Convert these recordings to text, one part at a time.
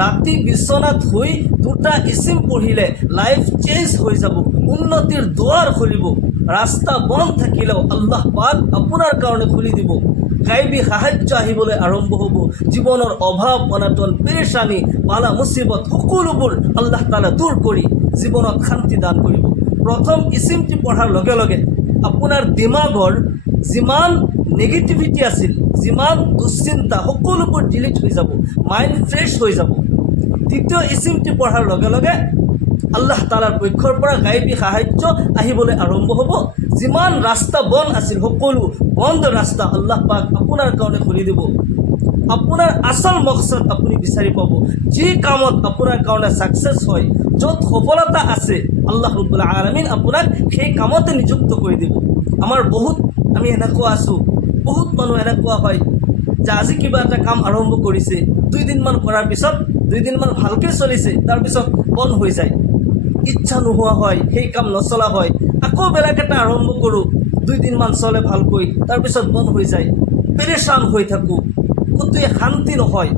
ৰাতি বিচনাত শুই দুটা ইচিম পঢ়িলে লাইফ চেঞ্জ হৈ যাব, উন্নতিৰ দুৱাৰ খুলিব। ৰাস্তা বন্ধ থাকিলেও আল্লাহ পাক আপোনাৰ কাৰণে খুলি দিব। গাইবী সাহায্য আহিবলৈ আৰম্ভ হ'ব। জীৱনৰ অভাৱ অনাটন পেৰেচানি বালা মুচিবত সকলোবোৰ আল্লাহ তাআলা দূৰ কৰি জীৱনত শান্তি দান কৰিব। প্ৰথম ইচিমটি পঢ়াৰ লগে লগে আপোনাৰ দিমাগৰ যিমান নেগেটিভিটি আছিল, যিমান দুশ্চিন্তা সকলোবোৰ ডিলিট হৈ যাব, মাইণ্ড ফ্ৰেছ হৈ যাব। দ্বিতীয় ইচিমটি পঢ়াৰ লগে লগে আল্লাহ তাআলাৰ পক্ষৰ পৰা গাইবী সাহায্য আহিবলৈ আৰম্ভ হ'ব। যিমান ৰাস্তা বন্ধ আছিল সকলো বন্ধ ৰাস্তা আল্লাহ পাক আপোনাৰ কাৰণে খুলি দিব। আপোনাৰ আচল মকসদ আপুনি বিচাৰি পাব। যি কামত আপোনাৰ কাৰণে ছাকচেছ হয়, য'ত সফলতা আছে, আল্লাহ ৰাব্বুল আলামিন আপোনাক সেই কামতে নিযুক্ত কৰি দিব। আমি এনেকুৱা আছোঁ, বহুত মানুহ এনেকুৱা হয় যে আজি কিবা এটা কাম আৰম্ভ কৰিছে, 2 দিনমান কৰাৰ পিছত 2 দিনমান ভালকৈ চলিছে, তাৰপিছত বন্ধ হৈ যায়, ইচ্ছা নোহোৱা হয়, সেই কাম নচলা হয়। আকৌ বেলেগ এটা আৰম্ভ কৰোঁ, 2 দিনমান চলে ভালকৈ, তাৰপিছত বন্ধ হৈ যায়, পেৰেচান হৈ থাকোঁ, ক'তোৱে শান্তি নহয়।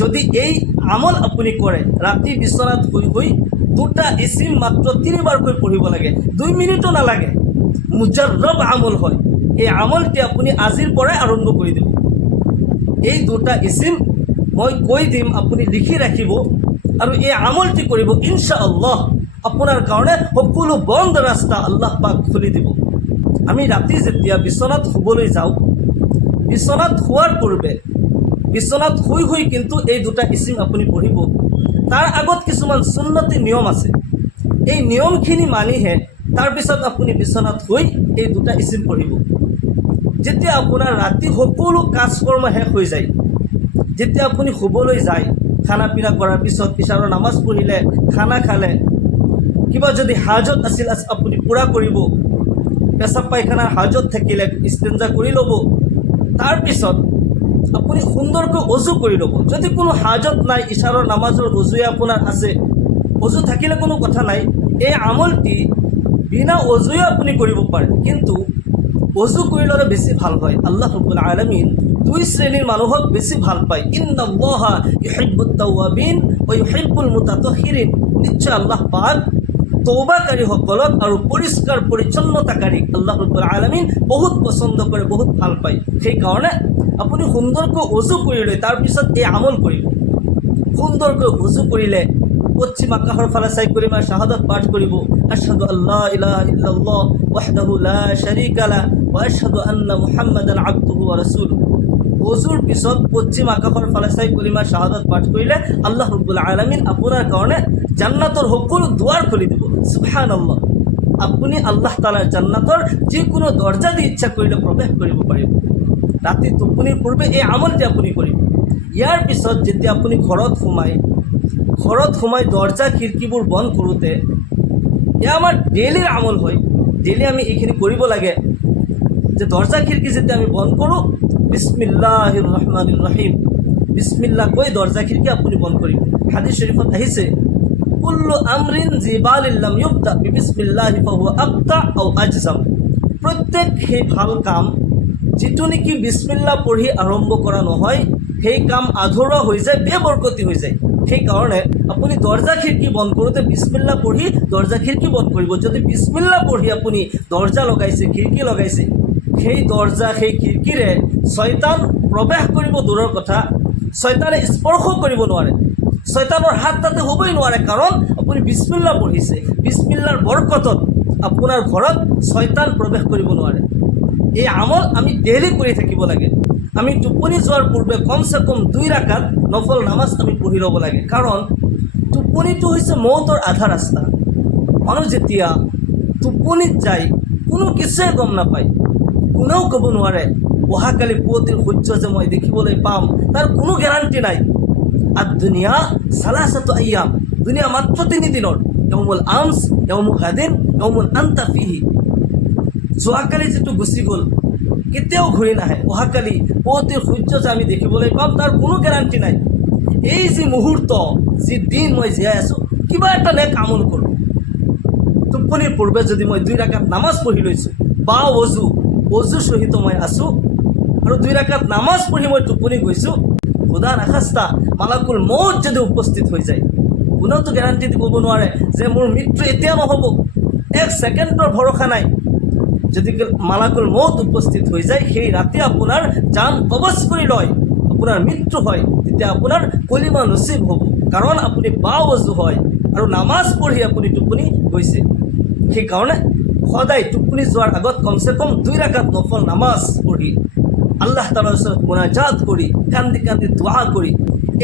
যদি এই আমল আপুনি কৰে, ৰাতি বিচনাত শুই দুটা ইচিম মাত্ৰ 3 বাৰকৈ পঢ়িব লাগে, 2 মিনিটো নালাগে, মুজাৰৰব আমল হয়। এই আমলটি আপুনি আজিৰ পৰাই আৰম্ভ কৰি দিব। এই দুটা ইচিম মই কৈ দিম, আপুনি লিখি ৰাখিব আৰু এই আমলটি কৰিব। ইনশাআল্লাহ আপোনাৰ কাৰণে সকলো বন্ধ ৰাস্তা আল্লাহ পাক খুলি দিব। আমি ৰাতি যেতিয়া বিচনাত শুবলৈ যাওঁ, বিচনাত শোৱাৰ পূৰ্বে বিচনাত শুই কিন্তু এই দুটা ইচিম আপুনি পঢ়িব। তাৰ আগত কিছুমান সুন্নতি নিয়ম আছে, এই নিয়মখিনি মানিহে তাৰপিছত আপুনি বিচনাত শুই এই দুটা ইচিম পঢ়িব। যেতিয়া আপোনাৰ ৰাতি সকলো কাজকৰ্ম শেষ হৈ যায়, যেতিয়া আপুনি শুবলৈ যায়, খানা পিনা কৰাৰ পিছত ইশাৰৰ নামাজ পঢ়িলে, খানা খালে, কিবা যদি হাজত আছিল আপুনি পূৰা কৰিব, পেচাব পায়খানাৰ হাজত থাকিলে ইস্তেঞ্জা কৰি ল'ব। তাৰপিছত আপুনি সুন্দৰকৈ অজু কৰি ল'ব। যদি কোনো হাজত নাই, ইশাৰৰ নামাজৰ অজুৱে আপোনাৰ আছে, অজু থাকিলে কোনো কথা নাই। এই আমলটি বিনা অজুৱে আপুনি কৰিব পাৰে, কিন্তু অজু কৰি ল'লে বেছি ভাল হয়। আল্লাহ ৰাব্বুল আলামিন 2 শ্ৰেণীৰ মানুহক বেছি ভাল পায়। ইন্নাল্লাহা ইউহিব্বুত তাওয়াবিন ওয়া ইউহিব্বুল মুতাতাহহিৰিন। নিশ্চয় আল্লাহ পাক তওবাকাৰীসকলক আৰু পৰিষ্কাৰ পৰিচ্ছন্নতাকাৰীক আল্লাহ ৰাব্বুল আলামিন বহুত পচন্দ কৰে, বহুত ভাল পায়। সেইকাৰণে আপুনি সুন্দৰকৈ অজু কৰি লৈ তাৰপিছত এই আমল কৰিব। সুন্দৰকৈ অজু কৰিলে পশ্চিম আকাশৰ ফালে চাই কৰিমা শাহাদাত পাঠ কৰিব। আশহাদু আল্লা ইলাহা ইল্লাল্লাহ ওয়াহদাহু লা শাৰীকা লাহু ওয়া আশহাদু আন্না মুহাম্মাদান আবদুহু ওয়া ৰাসূলুহু। অজুৰ পিছত পশ্চিম আকাশৰ ফালে চাই কৰিমা শাহাদাত পাঠ কৰিলে আল্লাহ ৰাব্বুল আলামিন আপোনাৰ কাৰণে জান্নাতৰ সকলো দুৱাৰ খুলি দিব। সুবহানাল্লাহ। আপুনি আল্লাহ তাআলাৰ জান্নাতৰ যিকোনো দৰ্জা দি ইচ্ছা কৰিলে প্ৰৱেশ কৰিব পাৰিব। ৰাতি টোপনিৰ পূৰ্বে এই আমলটি আপুনি কৰিব। ইয়াৰ পিছত যেতিয়া আপুনি ঘৰত সোমাই দৰ্জা খিৰিকীবোৰ বন্ধ কৰোঁতে, এয়া আমাৰ ডেইলিৰ আমল হয়, ডেইলি আমি এইখিনি কৰিব লাগে যে দৰ্জা খিৰিকী যেতিয়া আমি বন্ধ কৰোঁ, বিসমিল্লাহিৰ ৰহমানিৰ ৰহিম, বিসমিল্লাহ কৈ দৰ্জা খিৰিকী আপুনি বন্ধ কৰিব। হাদিছ শৰীফত আহিছে, কুল্লু আমৰিন জিবালিন লাম ইউবদা বিবিসমিল্লাহি ফাহুৱা আবতা আও আজজাম। প্ৰত্যেক সেই ভাল কাম যিটো নেকি বিসমিল্লাহ পঢ়ি আৰম্ভ কৰা নহয়, সেই কাম আধৰুৱা হৈ যায়, বেবৰকতি হৈ যায়। সেইকাৰণে আপুনি দৰ্জা খিৰিকী বন্ধ কৰোঁতে বিসমিল্লাহ পঢ়ি দৰ্জা খিৰিকী বন্ধ কৰিব। যদি বিসমিল্লাহ পঢ়ি আপুনি দৰ্জা লগাইছে, খিৰিকী লগাইছে, সেই দৰ্জা সেই খিৰিকীৰে শয়তান প্ৰৱেশ কৰিব দূৰৰ কথা, শয়তানে স্পৰ্শ কৰিব নোৱাৰে, শয়তানৰ হাত তাতে হ'বই নোৱাৰে, কাৰণ আপুনি বিসমিল্লাহ পঢ়িছে। বিসমিল্লাৰ বৰকতত আপোনাৰ ঘৰত শয়তান প্ৰৱেশ কৰিব নোৱাৰে। এই আমল আমি ডেইলি কৰি থাকিব লাগে। আমি টোপনি যোৱাৰ পূৰ্বে কমচে কম 2 ৰাকাত নফল নামাজ আমি পঢ়ি ল'ব লাগে, কাৰণ টোপনিটো হৈছে মৌতৰ আধা ৰাস্তা। মানুহ যেতিয়া টোপনিত যায়, কোনো কিছুৱে গম নাপায়, কোনেও ক'ব নোৱাৰে অহাকালি পুৱতিৰ সূৰ্য যে মই দেখিবলৈ পাম, তাৰ কোনো গেৰাণ্টি নাই। আৰ দুনিয়া সালাসাতু আইয়াম, দুনিয়া মাত্ৰ 3 দিনৰ, ইয়াউমুল আমস, ইয়াউমু গাদিন, ইয়াউমুল আনতা ফিহি। যোৱাকালি যিটো গুচি গ'ল কেতিয়াও ঘূৰি নাহে। অহাকালি পুৱতিৰ সূৰ্য যে আমি দেখিবলৈ পাম, তাৰ কোনো গেৰাণ্টি নাই। এই যি মুহূৰ্ত, যি দিন মই জীয়াই আছোঁ, কিবা এটা নেক আমল কৰোঁ। টোপনিৰ পূৰ্বে যদি মই 2 ৰাকাত নামাজ পঢ়ি লৈছোঁ, বা অজু সহিত মই আছোঁ, আৰু 2 ৰাকাত নামাজ পঢ়ি মই টোপনি গৈছোঁ, খুদা নাখাস্তা মালাকুল মৌত যদি উপস্থিত হৈ যায়, কোনেওতো গেৰাণ্টি ক'ব নোৱাৰে যে মোৰ মৃত্যু এতিয়া নহ'ব, 1 ছেকেণ্ডৰ ভৰসা নাই। যদি মালাকুল মৌত উপস্থিত হৈ যায়, সেই ৰাতি আপোনাৰ জান কবজ কৰি লয়, আপোনাৰ মৃত্যু হয়, তেতিয়া আপোনাৰ কলিমা নচিব হ'ব, কাৰণ আপুনি বাৱজু হয় আৰু নামাজ পঢ়ি আপুনি টোপনি গৈছে। সেইকাৰণে সদায় টোপনি যোৱাৰ আগত কমচে কম 2 ৰাকাত নফল নামাজ পঢ়ি আল্লাহ তাআলাৰ ওচৰত মুনাজাত কৰি কান্দি কান্দি দোৱা কৰি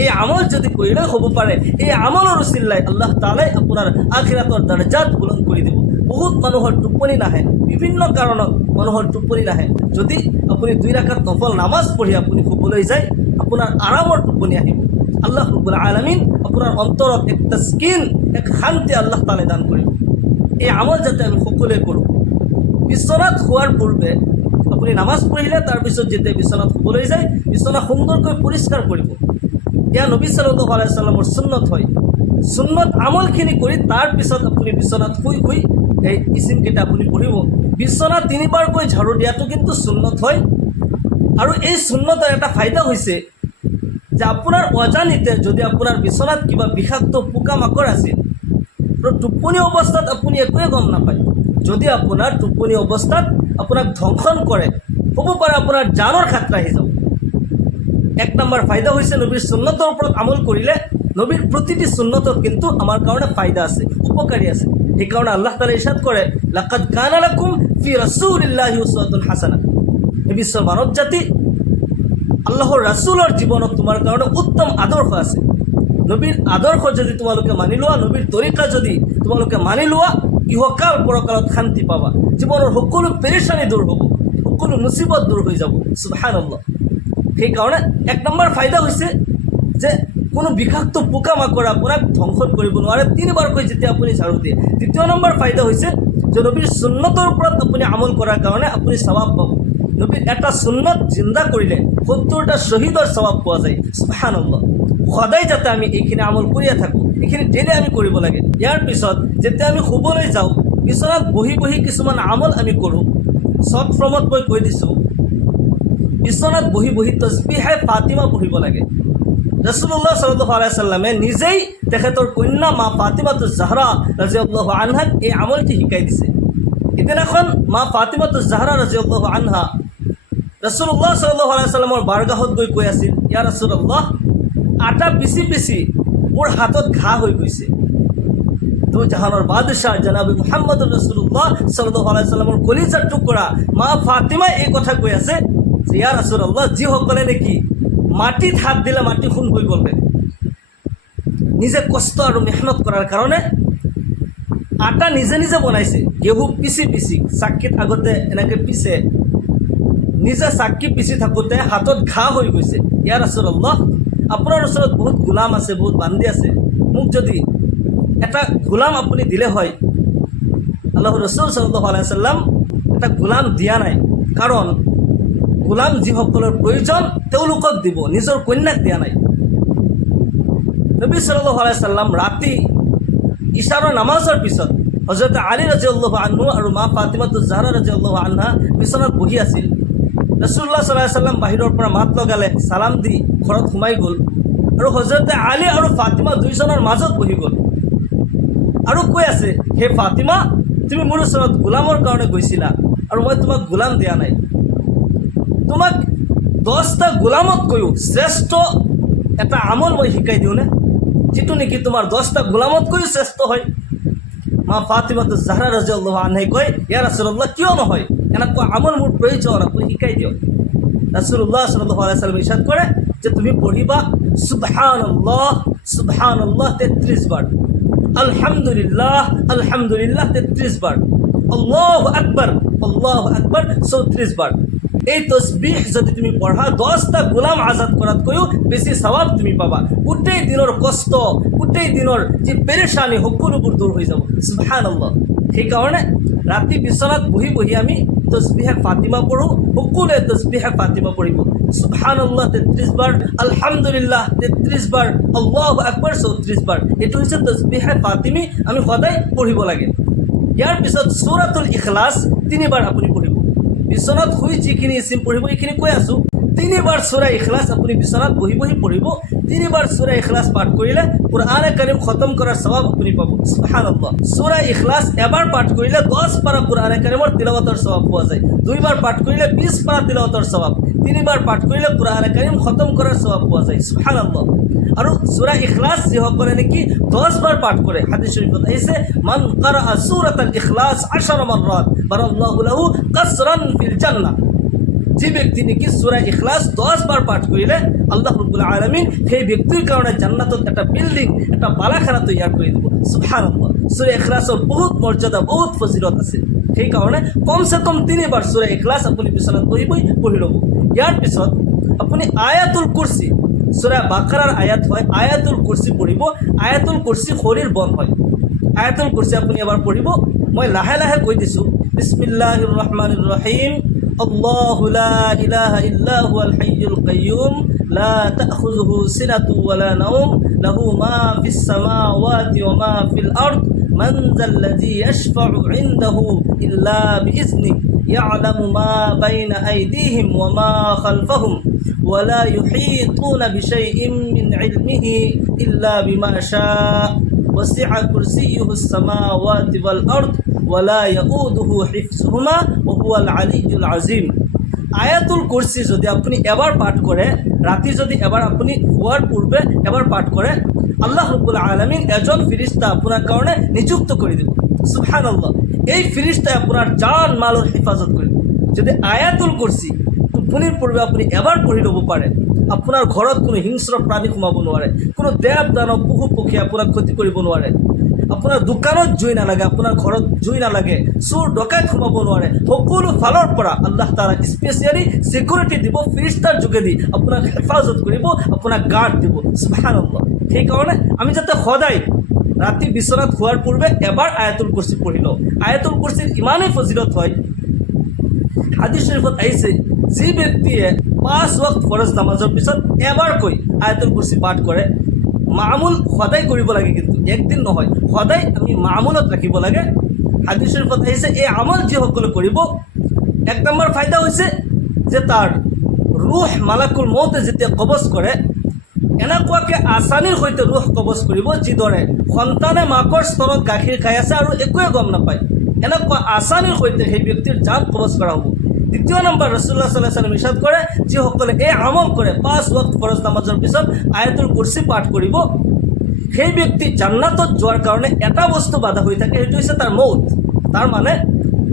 এই আমল যদি কৰিলে হ'ব পাৰে, এই আমলৰ উচিলাই আল্লাহ তাআলাই আপোনাৰ আখিৰাতৰ দৰজাত বুলন্দ কৰি দিব। বহুত মানুহৰ টোপনি নাহে, বিভিন্ন কাৰণত মানুহৰ টোপনি নাহে। যদি আপুনি 2 ৰাকাত নফল নামাজ পঢ়ি আপুনি শুবলৈ যায়, আপোনাৰ আৰামৰ টোপনি আহিব। আল্লাহ ৰাব্বুল আলামিন আপোনাৰ অন্তৰত এক তাস্কিন, এক শান্তি আল্লাহ তাআলাই দান কৰিব। এই আমল যাতে আমি সকলোৱে কৰোঁ। বিচনাত শোৱাৰ পূৰ্বে আপুনি নামাজ পঢ়িলে তাৰপিছত যেতিয়া বিচনাত শুবলৈ যায়, বিচনা সুন্দৰকৈ পৰিষ্কাৰ কৰিব। এয়া নবী সাল্লাল্লাহু আলাইহি ওয়াসাল্লামৰ সুন্নত হয়। সুন্নত আমলখিনি কৰি তাৰপিছত আপুনি বিচনাত শুই এই ইচিমকেইটা আপুনি পঢ়িব। বিচনা 3 বাৰকৈ ঝাৰু দিয়াটো কিন্তু সুন্নত হয়। আৰু এই সুন্নতৰ এটা ফাইদা হৈছে যে আপোনাৰ অজানিতে যদি আপোনাৰ বিচনাত কিবা বিষাক্ত পোকামাকড় আছিল, তো টোপনি অৱস্থাত আপুনি একোৱে গম নাপায়। যদি আপোনাৰ টোপনি অৱস্থাত আপোনাক ধ্বংসন কৰে, হ'ব পাৰে আপোনাৰ জানৰ খাতৰা আহি যাব। 1 নম্বৰ ফাইদা হৈছে নবীৰ সুন্নতৰ ওপৰত আমল কৰিলে নবীৰ প্ৰতিটি সুন্নতত কিন্তু আমাৰ কাৰণে ফাইদা আছে, উপকাৰী আছে। সেইকাৰণে আল্লাহ তাআলা ইৰশাদ কৰে, লাকাদ কানা লাকুম ফি ৰাসূলিল্লাহি উসওয়াতুন হাসানাহ। এই বিশ্বৰ মানৱ জাতি, আল্লাহৰ ৰাসূলৰ জীৱনত তোমাৰ কাৰণে উত্তম আদৰ্শ আছে। নবীৰ আদৰ্শ যদি তোমালোকে মানি লোৱা, নবীৰ তৰিকা যদি তোমালোকে মানি লোৱা, ইহকাল পৰকালত শান্তি পাবা। জীৱনৰ সকলো পেৰেচানি দূৰ হ'ব, সকলো মুচিবত দূৰ হৈ যাব। সুবহানাল্লাহ। সেইকাৰণে 1 নম্বৰ ফাইদা হৈছে যে কোনো বিষাক্ত পোকামাকড় আপোনাক ধ্বংসন কৰিব নোৱাৰে 3 বাৰকৈ যেতিয়া আপুনি ঝাৰু দিয়ে। 2য় নম্বৰ ফাইদা হৈছে যে নবীৰ সুন্নতৰ ওপৰত আপুনি আমল কৰাৰ কাৰণে আপুনি সৱাব পাব। নবীৰ এটা সুন্নত জিন্দা কৰিলে 70টা শ্বহীদৰ সৱাব পোৱা যায়। সুবহানাল্লাহ। সদায় যাতে আমি এইখিনি আমল কৰিয়ে থাকোঁ, এইখিনি ডেইলি আমি কৰিব লাগে। ইয়াৰ পিছত যেতিয়া আমি শুবলৈ যাওঁ, বিচনাত বহি কিছুমান আমল আমি কৰোঁ। শ্বৰ্ট ফৰ্মত মই কৈ দিছোঁ, বিচনাত বহি তসবিহে ফাতিমা পঢ়িব লাগে। ৰাসূলুল্লাহ সাল্লাল্লাহু আলাইহি ওয়াসাল্লামে নিজেই তেখেতৰ কন্যা মা ফাতিমাতুজ জাহৰা ৰাদিয়াল্লাহু আনহাক এই আমলটি শিকাই দিছে। এদিনাখন মা ফাতিমাতুজ জাহৰা ৰাদিয়াল্লাহু আনহা ৰাসূলুল্লাহ সাল্লাল্লাহু আলাইহি ওয়াসাল্লামৰ বাৰগাহত গৈ কৈ আছিল, ইয়া ৰাসূলুল্লাহ, আটা পিচি মোৰ হাতত ঘাঁ হৈ গৈছে। তো জাহানৰ বাদশাহ জনাবি মুহাম্মদুৰ ৰাসূলুল্লাহ সাল্লাল্লাহু আলাইহি ওয়াসাল্লামৰ কলিজাৰ টুকুৰা মা ফাতিমাই এই কথা কৈ আছে যে, ইয়া ৰাসূলুল্লাহ, যিসকলে নেকি মাটিত হাত দিলে মাটি খুন হৈ গ'লগে, নিজে কষ্ট আৰু মেহনত কৰাৰ কাৰণে আটা নিজে বনাইছে, গেহু পিচি চাকিত আগতে এনেকৈ পিছে, নিজে চাকি পিচি থাকোঁতে হাতত ঘাঁ হৈ গৈছে। ইয়া ৰাসূলুল্লাহ, আপোনাৰ ওচৰত বহুত গোলাম আছে, বহুত বান্দি আছে, মোক যদি এটা গোলাম আপুনি দিলে হয়। আল্লাহৰ ৰাসূল সাল্লাল্লাহু আলাইহি ওয়াসাল্লাম এটা গোলাম দিয়া নাই, কাৰণ গোলাম যিসকলৰ প্ৰয়োজন তেওঁলোকক দিব, নিজৰ কন্যাক দিয়া নাই। নবী সাল্লাল্লাহু আলাইহি ওয়াসাল্লাম ৰাতি ইশাৰৰ নামাজৰ পিছত হযৰত আলী ৰাদিয়াল্লাহু আনহু আৰু মা ফাতিমাতুজ জাহৰা ৰাদিয়াল্লাহু আনহা বিচনাত বহি আছিল। ৰাসূলুল্লাহ সাল্লাল্লাহু আলাইহি ওয়াসাল্লাম বাহিৰৰ পৰা মাত লগালে, সালাম দি ঘৰত সোমাই গ'ল আৰু হযৰত আলী আৰু ফাতিমা দুইজনৰ মাজত বহি গ'ল আৰু কৈ আছে, হে ফাতিমা, তুমি মোৰ ওচৰত গোলামৰ কাৰণে গৈছিলা আৰু মই তোমাক গোলাম দিয়া নাই। তোমাক 10টা গোলামতকৈও শ্ৰেষ্ঠ এটা আমল মই শিকাই দিওঁনে, যিটো নেকি তোমাৰ 10টা গোলামতকৈও শ্ৰেষ্ঠ হয়। মা ফাতিমাতুজ জাহৰা ৰাদিয়াল্লাহু আনহাই কয়, ইয়া ৰাসূলুল্লাহ, কিয় নহয়, এনেকুৱা আমল মোৰ প্ৰয়োজন, আপুনি শিকাই দিয়ক। ৰাসূলুল্লাহ সাল্লাল্লাহু আলাইহি ওয়াসাল্লাম ইৰশাদ কৰে যে তুমি পঢ়িবা সুবহানাল্লাহ 33 বাৰ, আলহামদুলিল্লাহ 33 বাৰ, আল্লাহু আকবাৰ 34 বাৰ। এই তসবিহ যদি তুমি পঢ়া 10টা গোলাম আজাদ কৰাতকৈও বেছি সৱাব তুমি পাবা। গোটেই দিনৰ কষ্ট, গোটেই দিনৰ যি পেৰেচানি সকলোবোৰ দূৰ হৈ যাব। সুবহানাল্লাহ। সেইকাৰণে ৰাতি বিচনাত বহি আমি তসবিহে ফাতিমা পঢ়োঁ। সকলোৱে তসবিহে ফাতিমা পঢ়িব। সুবহানাল্লাহ 33 বাৰ, আলহামদুলিল্লাহ 33 বাৰ, আল্লাহু আকবাৰ 34 বাৰ। এইটো হৈছে তসবিহে ফাতিমি, আমি সদায় পঢ়িব লাগে। ইয়াৰ পিছত সূৰাতুল ইখলাছ 3 বাৰ আপুনি পঢ়িব। বিচনাত শুই যিখিনি ইচিম পঢ়িব এইখিনি কৈ আছোঁ। তিনিবাৰ সূৰা ইখলাছ আপুনি বিচনাত বহি বহি পঢ়িব। তিনিবাৰ সূৰা ইখলাছ পাঠ কৰিলে কুৰআনে কাৰীম খতম কৰাৰ সৱাব আপুনি পাব। সুবহানাল্লাহ। সূৰা ইখলাছ এবাৰ পাঠ কৰিলে 10 পাৰা কুৰআনে কাৰীমৰ তিলাওয়াতৰ সৱাব পোৱা যায়। দুইবাৰ পাঠ কৰিলে 20 পাৰা তিলাওয়াতৰ সৱাব। তিনিবাৰ পাঠ কৰিলে কুৰআনে কাৰীম খতম কৰাৰ সৱাব পোৱা যায়। সুবহানাল্লাহ। আৰু সূৰা ইখলাছ যিসকলে নেকি 10 বাৰ পাঠ কৰে, হাদিস শৰীফত আহিছে, মান কাৰা সূরাতুল ইখলাছ 10 মাররাত বারাল্লাহু লাহু কাসরান ফিল জান্নাহ। যে ব্যক্তি নাকি সূরা ইখলাছ 10 বার পাঠ করিলে আল্লাহ রাব্বুল আলামিন সেই ব্যক্তির কারণে জান্নাতত একটা বিল্ডিং, একটা বালাখানা তৈয়ার করে দিব। সুবহানাল্লাহ। সূরা ইখলাছৰ বহুত মর্যাদা, বহুত ফজিলত আছে। সেই কারণে কমসে কম 3 বার সূরা ইখলাছ আপুনি বিচনাত বহি বহি পঢ়ি ল'ব। ইয়াৰ পিছত আপুনি আয়াতুল কুৰসি, সূৰা বাকাৰাৰ আয়াত হয়, আয়াতুল কুৰসি পড়িব। আয়াতুল কুৰসি শৰীৰ বন হয়। আয়াতুল কুৰসি আপুনি এবাৰ পঢ়িব। মই লাহে লাহে কৈ দিছোঁ। বিসমিল্লাহির রহমানির রহিম। আল্লাহু লা ইলাহা ইল্লা হুয়াল হাইয়ুল কাইয়্যুম লা তাখুযুহু সিনাতুন ওয়ালা নাওম লাহু মা ফিস সামাওয়াতি ওয়া মা ফিল আরদ মান যাল্লাযী ইয়াশফা'ু ইনদাহু ইল্লা বিইজনিহি ইয়া'লামু মা বাইনা আইদিহিম ওয়া মা খালফাহুম ওয়ালা ইউহীতুনা বিশাইইন মিন ইলমিহি ইল্লা বিমা শা'a ওয়াসি'a কুরসিয়্যুহুস সামাওয়াতি ওয়াল আরদ ওয়ালা ইয়াউদুহু হিফযুহুমা ওয়া হুয়াল আলিয়্যুল আযীম। আয়াতুল কুরসি যদি আপনি এবার পাঠ করে, রাতে যদি এবার আপনি শোয়ার পূর্বে এবার পাঠ করে, আল্লাহ রাব্বুল আলামিন এজন ফেরেশতা আপনার কারণে নিযুক্ত করে দেব। সুবহানাল্লাহ। এই ফেরেশতা আপনার জান মালের হেফাজত করবে। যদি আয়াতুল কুরসি টোপনিৰ পূৰ্বে আপুনি এবাৰ পঢ়ি ল'ব পাৰে, আপোনাৰ ঘৰত কোনো হিংস্ৰ প্ৰাণী সোমাব নোৱাৰে, কোনো দেৱ দানৱ পশু পক্ষী আপোনাক ক্ষতি কৰিব নোৱাৰে, আপোনাৰ দোকানত জুই নালাগে, আপোনাৰ ঘৰত জুই নালাগে, চোৰ ডকাইত সোমাব নোৱাৰে। সকলো ফালৰ পৰা আল্লাহ তাআলা স্পেচিয়েলি সিকিউৰিটি দিব, ফেৰেশতাৰ যোগেদি আপোনাক হেফাজত কৰিব, আপোনাক গাৰ্ড দিব। সুবহানাল্লাহ। সেইকাৰণে আমি যাতে সদায় ৰাতি বিচনাত শোৱাৰ পূৰ্বে এবাৰ আয়াতুল কুৰসি পঢ়ি লওঁ। আয়াতুল কুৰসিৰ ইমানেই ফজিলত হয়, হাদিস শৰীফত আহিছে, যে ব্যক্তিয়ে 5 ওয়াক্ত ফৰজ নামাজৰ পিছত এবাৰকৈ আয়াতুল কুৰসি পাঠ কৰে, মামুল সদায় কৰিব লাগে, কিন্তু একদিন নহয়, সদায় আমি মামুলত ৰাখিব লাগে। হাদিস শৰীফত আহিছে, এই আমল যিসকলে কৰিব, 1 নম্বৰ ফায়দা হৈছে যে তাৰ ৰুহ মালাকুল মৌতে যেতিয়া কবজ কৰে, এনেকুৱাকৈ আসানীৰ সৈতে ৰুহ কবজ কৰিব, যিদৰে সন্তানে মাকৰ স্তৰত গাখীৰ খাই আছে আৰু একোৱে গম নাপায়, এনেকুৱা আসানীৰ সৈতে সেই ব্যক্তিৰ জান কবজ কৰা হ'ব। 2 নম্বৰ, ৰাসূলুল্লাহ সাল্লাল্লাহু আলাইহি ওয়াসাল্লাম ইৰশাদ কৰে, যিসকলে এই আমল কৰে, 5 ওয়াক্ত ফৰজ নামাজৰ পিছত আয়াতুল কুৰসি পাঠ কৰিব, সেই ব্যক্তি জান্নাতত যোৱাৰ কাৰণে এটা বস্তু বাধা হৈ থাকে, সেইটো হৈছে তাৰ মৌত। তাৰ মানে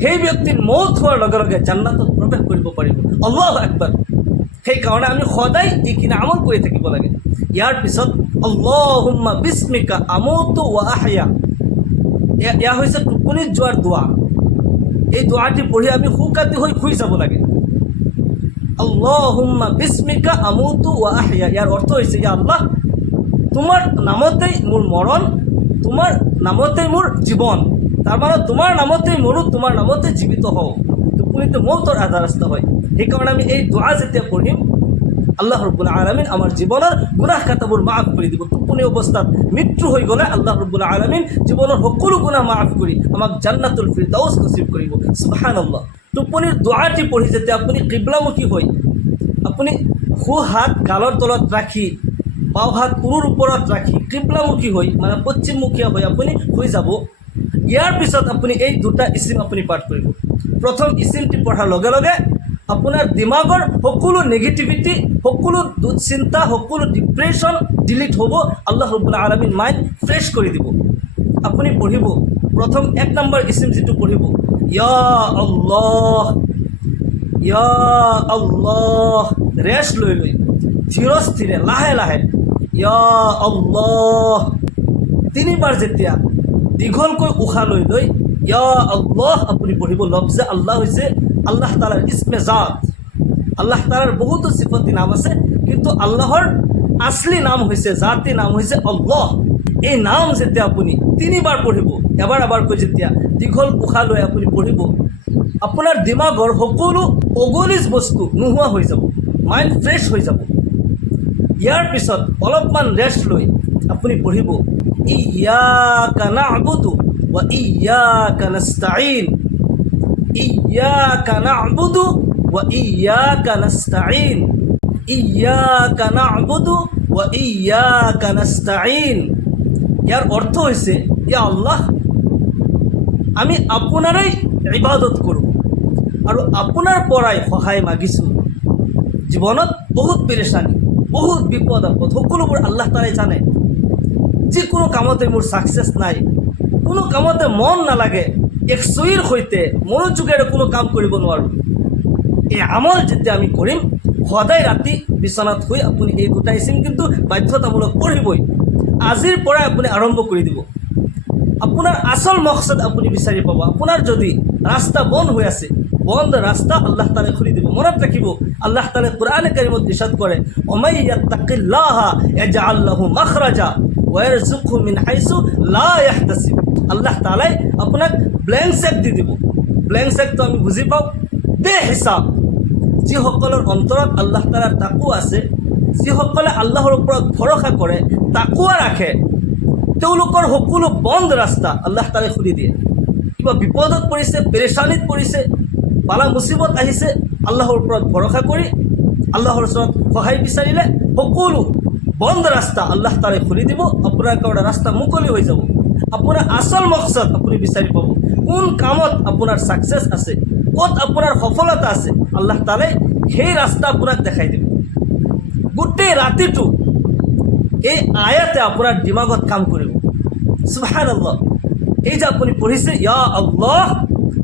সেই ব্যক্তিৰ মৌত হোৱাৰ লগে লগে জান্নাতত প্ৰৱেশ কৰিব পাৰিব। আল্লাহু আকবাৰ। সেইকাৰণে আমি সদায় এইখিনি আমল কৰি থাকিব লাগে। ইয়াৰ পিছত আল্লাহুম্মা বিস্মিকা আমুতু ওয়া আহয়া, এয়া হৈছে টোপনিত যোৱাৰ দোৱা। এই দোয়াটি পড়ি আমি হুকাতি হয়ে শুই যাব লাগে। আল্লাহুম্মা বিস্মিকা আমুতু ওয়া আহয়া, ইয়ার অর্থ হয়েছে, ইয়া আল্লাহ, তোমার নামতেই মোর মরণ, তোমার নামতেই মোর জীবন। তার মানে তোমার নামতেই মরু, তোমার নামতে জীবিত হও। টোপনিতে মৌতৰ আধা ৰাস্তা হয়। সেইকাৰণে আমি এই দোয়া যেতিয়া পঢ়িম, আল্লাহ ৰাব্বুল আলামিন আমাৰ জীবনেৰ গুনাহ খাতাবোৰ মাফ করে দিব। টোপনি অবস্থাত মৃত্যু হয়ে গেলে আল্লাহ রাব্বুল আলামিন জীবনের সকলো গুনাহ মাফ করে আমাক জান্নাতুল ফিরদাউস নসিব কৰিব। সুবহানাল্লাহ। টোপনিৰ দোয়াটি পঢ়ি যেতিয়া আপুনি কিবলামুখী হৈ, আপুনি সো হাত গালৰ তলত ৰাখি, বাওঁ হাত উৰুৰ ওপৰত ৰাখি, কিবলামুখী হৈ মানে পশ্চিমমুখীয়া হৈ আপুনি শুই যাব। ইয়াৰ পিছত আপুনি এই দুটা ইচিম আপুনি পাঠ কৰিব। প্ৰথম ইচিমটি পঢ়াৰ লগে লগে আপোনাৰ দিমাগৰ সকলো নেগেটিভিটি, সকলো দুশ্চিন্তা, সকলো ডিপ্ৰেশ্যন ডিলিট হ'ব। আল্লাহ ৰাব্বুল আলামিন মাইণ্ড ফ্ৰেছ কৰি দিব। আপুনি পঢ়িব, প্ৰথম 1 নম্বৰ ইচিম যিটো পঢ়িব, ইয়া আল্লাহ, ইয়া আল্লাহ, ৰেষ্ট লৈ লৈ, ধীৰ স্থিৰে, লাহে লাহে, ইয়া আল্লাহ। 3 বাৰ যেতিয়া দীঘলকৈ উশাহ লৈ লৈ ইয়া আল্লাহ আপুনি পঢ়িব। লফজে আল্লাহ হৈছে আল্লাহ তাআলাৰ ইসমে জাত। আল্লাহ তাআলাৰ বহুতো সিফতি নাম আছে, কিন্তু আল্লাহৰ আসলি নাম হৈছে, জাতি নাম হৈছে আল্লাহ। এই নাম যেতিয়া আপুনি 3 বাৰ পঢ়িব, এবাৰ এবাৰকৈ যেতিয়া দীঘল উশাহ লৈ আপুনি পঢ়িব, আপোনাৰ দিমাগৰ সকলো অগলিজ বস্তু নোহোৱা হৈ যাব, মাইণ্ড ফ্ৰেছ হৈ যাব। ইয়াৰ পিছত অলপমান ৰেষ্ট লৈ আপুনি পঢ়িব, ইয়্যাকা না'বুদু ওয়া ইয়্যাকা নাস্তাঈন, ইয়্যাকা না'বুদু ওয়া ইয়্যাকা নাস্তাঈন। ইয়্যাকা না'বুদু ওয়া ইয়্যাকা নাস্তাঈন। ইয়ার অর্থ হৈছে, ইয়া আল্লাহ, আমি আপোনাৰেই ইবাদত কৰোঁ আৰু আপোনাৰ পৰাই সহায় মাগিছোঁ। জীৱনত বহুত পেৰেচানি, বহুত বিপদ আপদ সকলোবোৰ আল্লাহ তাআলাই জানে। যিকোনো কামতে মোৰ ছাকচেছ নাই, কোনো কামতে মন নালাগে, এক চুইৰ সৈতে মনোযোগেৰে কোনো কাম কৰিব নোৱাৰোঁ। এই আমল যেতিয়া আমি কৰিম, সদায় ৰাতি বিচনাত শুই আপুনি এই দুটা ইচিম কিন্তু বাধ্যতামূলক পঢ়িবই। আজিৰ পৰাই আপুনি আৰম্ভ কৰি দিব। আপোনাৰ আচল মকসদ আপুনি বিচাৰি পাব। আপোনাৰ যদি ৰাস্তা বন্ধ হৈ আছে, বন্ধ ৰাস্তা আল্লাহ তাআলাই খুলি দিব। মনত ৰাখিব, আল্লাহ তাআলাই কোরআনে কারিমত ইরশাদ করে, ওমাই ইয়াত্তাকিল্লাহা ইয়াজআল লাহু মাখরাজা ওয়া ইয়ারযুকহু মিন হাইসু লা ইয়াহতাসিব। আল্লাহ তাআলাই আপোনাক ব্ল্যাঙ্ক চেক দি দিব। ব্ল্যাঙ্ক চেক তো আমি বুজি পাওঁ, বেহিসাব। যিসকলৰ অন্তৰত আল্লাহ তাআলাৰ তাকৱা আছে, যিসকলে আল্লাহৰ ওপৰত ভৰসা কৰে, তাকৱা ৰাখে, তেওঁলোকৰ সকলো বন্ধ ৰাস্তা আল্লাহ তাআলাই খুলি দিয়ে। কিবা বিপদত পৰিছে, পেৰেচানিত পৰিছে, বালা মুসিবত আহিছে, আল্লাহৰ ওপৰত ভৰসা কৰি আল্লাহৰ ওচৰত সহায় বিচাৰিলে সকলো বন্ধ ৰাস্তা আল্লাহ তাআলাই খুলি দিব। আপোনাৰ কাৰণে ৰাস্তা মুকলি হৈ যাব। আপোনাৰ আচল মকসদ আপুনি বিচাৰি পাব। কোন কামত আপোনাৰ ছাকচেছ আছে, ক'ত আপোনাৰ সফলতা আছে, আল্লাহ তাআলাই সেই ৰাস্তা আপোনাক দেখাই দিব। গোটেই ৰাতিটো এই আয়াতে আপোনাৰ দিমাগত কাম কৰিব। সুবহানাল্লাহ। এই যে আপুনি পঢ়িছে ইয়া আল্লাহ,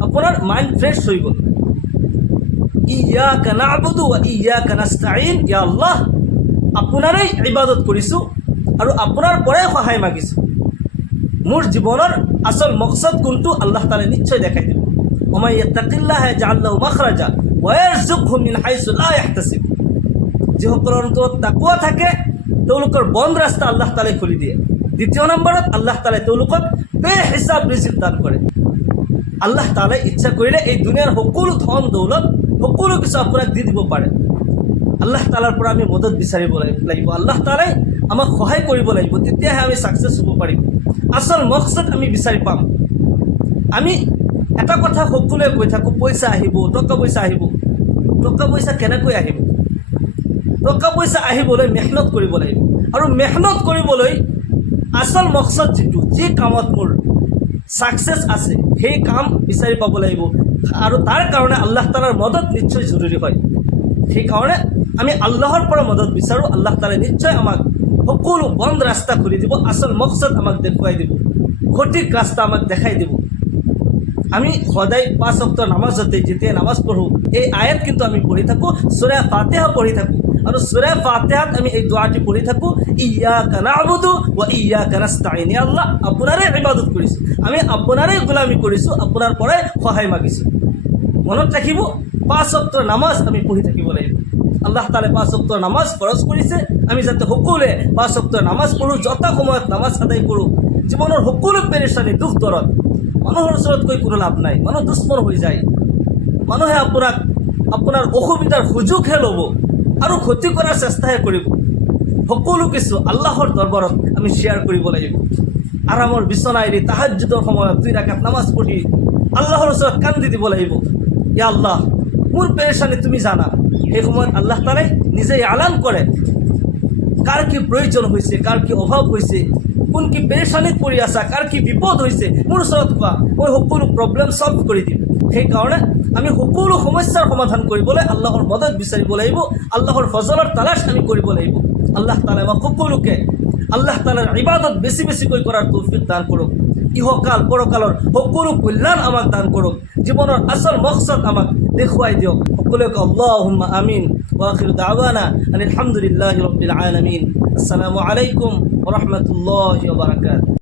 আপোনাৰ মাইণ্ড ফ্ৰেছ হৈ গ'ল। ইয়্যাকা না'বুদু ওয়া ইয়্যাকা নাস্তাঈন। ইয়া আল্লাহ, আপোনাৰেই ইবাদত কৰিছোঁ আৰু আপোনাৰ পৰাই সহায় মাগিছোঁ। মোৰ জীৱনৰ আচল মকসদ কোনটো আল্লাহ তাআলাই নিশ্চয় দেখাই দিব। ওমাই ইয়াত্তাকিল্লাহা ইয়াজআল লাহু মাখরাজা ওয়া ইয়ারযুকহু মিন হাইসু লা ইয়াহতাসিব। যিসকলৰ অন্তৰত তাকৱা থাকে, তেওঁলোকৰ বন্ধ ৰাস্তা আল্লাহ তাআলাই খুলি দিয়ে। দ্বিতীয় নম্বৰত আল্লাহ তাআলাই তেওঁলোকক বেহিসাব ৰিজিক দান কৰে। আল্লাহ তাআলাই ইচ্ছা কৰিলে এই দুনিয়াৰ সকলো ধন দৌলত, সকলো কিছু আপোনাক দি দিব পাৰে। আল্লাহ তাআলাৰ পৰা আমি মদত বিচাৰিব লাগিব। আল্লাহ তাআলাই আমাক সহায় কৰিব লাগিব, তেতিয়াহে আমি ছাকচেছ হ'ব পাৰিম। আচল মকসদ আমি বিচাৰি পাম। আমি এটা কথা সকলোৱে কৈ থাকোঁ, পইচা আহিব, টকা পইচা আহিব। টকা পইচা কেনেকৈ আহিব? টকা পইচা আহিবলৈ মেহনত কৰিব লাগিব, আৰু মেহনত কৰিবলৈ আচল মকসদ যিটো, যি কামত মোৰ ছাকচেছ আছে, সেই কাম বিচাৰি পাব লাগিব। আৰু তাৰ কাৰণে আল্লাহ তাআলাৰ মদত নিশ্চয় জৰুৰী হয়। সেইকাৰণে আমি আল্লাহৰ পৰা মদত বিচাৰোঁ। আল্লাহ তাআলাই নিশ্চয় আমাক সকলো বন্ধ ৰাস্তা খুলি দিব, আচল মকসদ আমাক দেখুৱাই দিব, সঠিক ৰাস্তা আমাক দেখাই দিব। আমি সদায় 5 ওয়াক্ত নামাজতে যেতিয়া নামাজ পঢ়োঁ, এই আয়াত কিন্তু আমি পঢ়ি থাকোঁ, সূরা ফাতিহা পঢ়ি থাকোঁ। আৰু সূরা ফাতিহাত আমি এই দোয়াটি পঢ়ি থাকোঁ, ইয়্যাকা না'বুদু ওয়া ইয়্যাকা নাস্তাঈন। ইয়া আল্লাহ, আপোনাৰে ইবাদত কৰিছোঁ, আমি আপোনাৰে গোলামি কৰিছোঁ, আপোনাৰ পৰাই সহায় মাগিছোঁ। মনত ৰাখিব, 5 ওয়াক্ত নামাজ আমি পঢ়ি থাকিব লাগিব। আল্লাহ তাআলাই 5 ওয়াক্ত নামাজ ফৰজ কৰিছে, আমি যাতে সকলোৱে 5 ওয়াক্ত নামাজ পঢ়োঁ, যথা সময়ত নামাজ আদায় কৰোঁ। জীৱনৰ সকলো পেৰেচানি, দুখ দৰদ মানুহৰ ওচৰত কৈ কোনো লাভ নাই। মানুহ দুশ্মন হৈ যায়। মানুহে আপোনাৰ অসুবিধাৰ সুযোগহে ল'ব আৰু ক্ষতি কৰাৰ চেষ্টাহে কৰিব। সকলো কিছু আল্লাহৰ দৰবাৰত আমি শ্বেয়াৰ কৰিব লাগিব। আৰামৰ বিচনা এৰি তাহাজ্জুদৰ সময়ত 2 ৰাকাত নামাজ পঢ়ি আল্লাহৰ ওচৰত কান্দি দিব লাগিব, ইয়া আল্লাহ, মোৰ পেৰেচানি তুমি জানা। সেই সময়ত আল্লাহ তাআলাই নিজেই আলান কৰে, কাৰ কি প্ৰয়োজন হৈছে, কাৰ কি অভাৱ হৈছে, কোন কি পেৰেচানিত পৰি আছা, কাৰ কি বিপদ হৈছে, মোৰ ওচৰত কোৱা, মই সকলো প্ৰব্লেম চল্ভ কৰি দিম। সেইকাৰণে আমি সকলো সমস্যাৰ সমাধান কৰিবলৈ আল্লাহৰ মদত বিচাৰিব লাগিব, আল্লাহৰ ফজলৰ তালাশ আমি কৰিব লাগিব। আল্লাহ তাআলাই আমাক সকলোকে আল্লাহ তাআলাৰ ইবাদত বেছি বেছিকৈ কৰাৰ তৌফিক দান কৰক। ইহকাল পৰকালৰ সকলো কল্যাণ আমাক দান কৰক। জীৱনৰ আচল মকসদ আমাক দেখুৱাই দিয়ক। সকলোকে আল্লাহুম্মা আমিন। ওয়া আখিৰু দাওয়ানা আনিল হামদুলিল্লাহি ৰাব্বিল আলামিন। আসসালামু আলাইকুম ওয়া ৰাহমাতুল্লাহি ওয়া বাৰাকাতুহু।